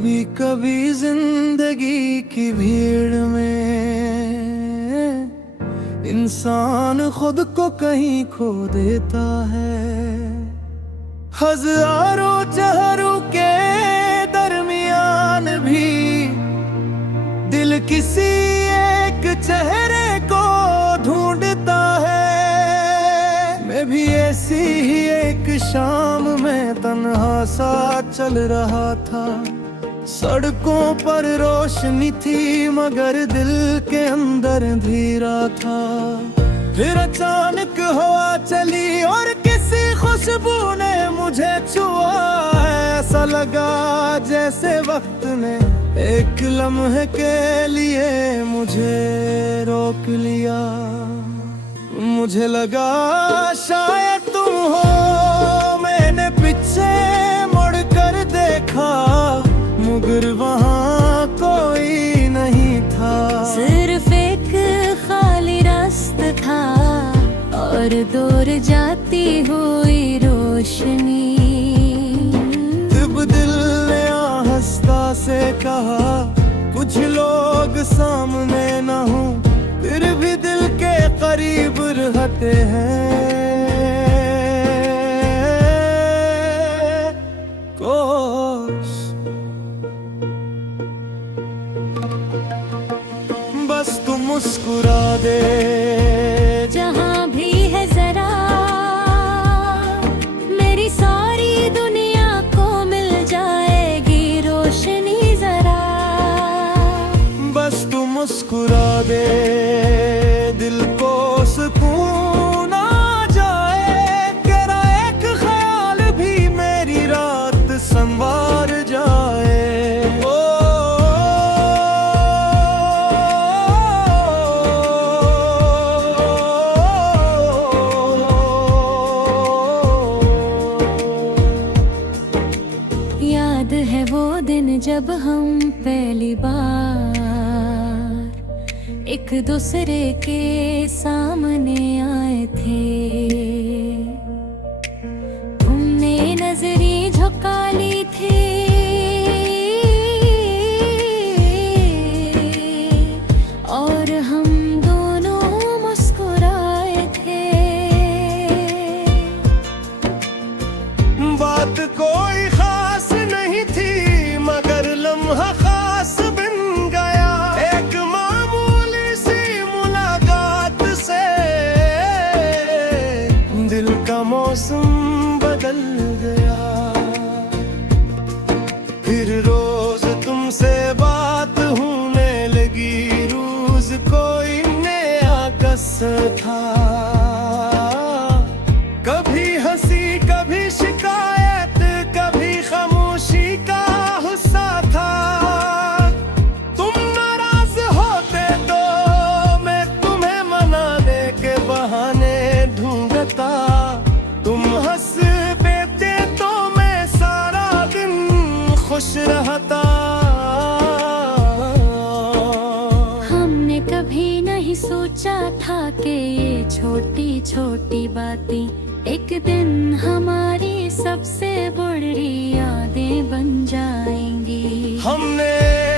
कभी कभी जिंदगी की भीड़ में इंसान खुद को कहीं खो देता है। हजारों चेहरों के दरमियान भी दिल किसी एक चेहरे को ढूंढता है। मैं भी ऐसी ही एक शाम में तन्हा सा चल रहा था। सड़कों पर रोशनी थी मगर दिल के अंदर अंधेरा था। फिर अचानक हवा चली और किसी खुशबू ने मुझे छुआ। ऐसा लगा जैसे वक्त ने एक लम्हे के लिए मुझे रोक लिया। मुझे लगा शायद तुम हो। मैंने पीछे मुड़ कर देखा मगर वहाँ कोई नहीं था। सिर्फ एक खाली रास्ता था और दूर जाती हुई रोशनी। तब दिल ने आहिस्ता से कहा कुछ लोग सामने ना हो फिर भी दिल के करीब रहते हैं। बस तू मुस्कुरा दे जहाँ भी है जरा, मेरी सारी दुनिया को मिल जाएगी रोशनी जरा। बस तू मुस्कुरा दे दिल को सुकून आ जाए। तेरा एक ख्याल भी मेरी रात संवार जाए। याद है वो दिन जब हम पहली बार एक दूसरे के सामने आए थे। तुमने नजरें झुका ली थी और हम दोनों मुस्कुराए थे। बात कोई खास नहीं थी मगर लम्हा खास बन गया। एक मामूली सी मुलाकात से दिल का मौसम बदल गया। फिर रोज तुमसे बात होने लगी। रोज कोई नया किस्सा था। कभी हंसी कभी शिकायत कभी खामोशी का गुस्सा था। तुम नाराज होते तो मैं तुम्हें मनाने के बहाने ढूंढता। तुम हंस देते तो मैं सारा दिन खुश रहता। हमने कभी नहीं सोचा था कि ये छोटी छोटी बातें एक दिन हमारी सबसे बड़ी यादें बन जाएंगी। हमने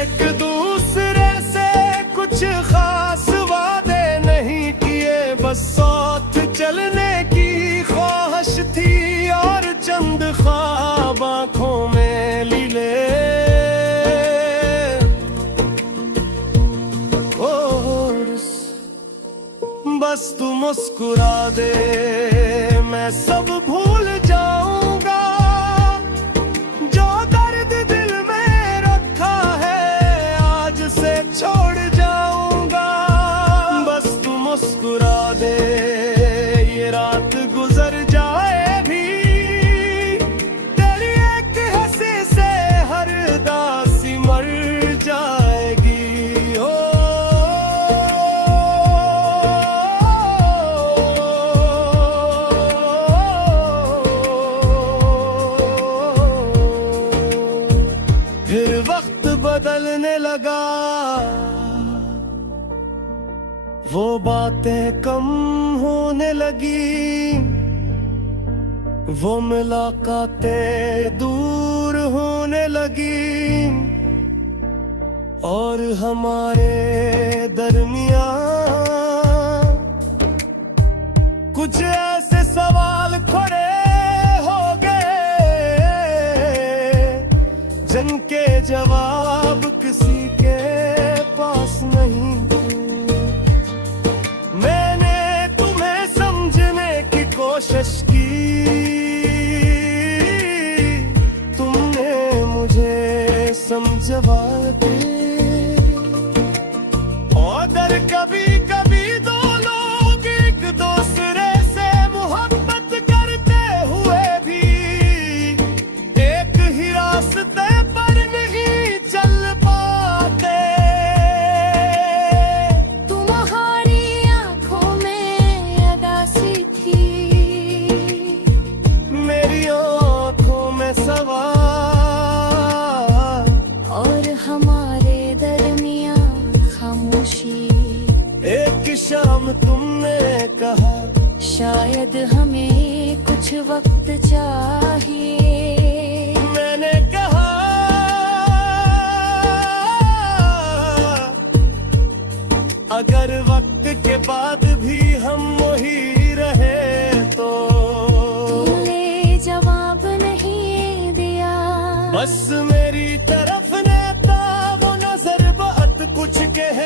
एक दूसरे से कुछ खास वादे नहीं किए। बस साथ चलने की ख्वाहिश थी और चंद ख्वाब आँखों में लीले। बस तू मुस्कुरा दे मैं सब भूल जाऊंगा। जो दर्द दिल में रखा है आज से छोड़ जाऊंगा। बस तू मुस्कुरा दे ये रात गुजर जाए भी। तेरी एक हंसी से हर दासी मर जाएगी। फिर वक्त बदलने लगा। वो बातें कम होने लगी। वो मुलाकातें दूर होने लगी। और हमारे दरमियां कुछ ऐसे सवाल खड़े हो गए जिनके जवाब किसी के पास नहीं। मैंने तुम्हें समझने की कोशिश की, तुमने मुझे समझवा दे। और कभी कभी दो लोग एक दूसरे से मोहब्बत करते हुए भी एक ही रास्ते पर नहीं चल पाते। तुम्हारी आंखों में अदासी थी, मेरी आंखों में सवाल, और हमारे दरमियां खामोशी। एक शाम तुमने कहा शायद हमें कुछ वक्त चाहिए। मैंने कहा अगर वक्त के बाद भी हम वही रहे तो। तुमने जवाब नहीं दिया, बस मेरी तरफ ने था वो नजर, बहुत कुछ कह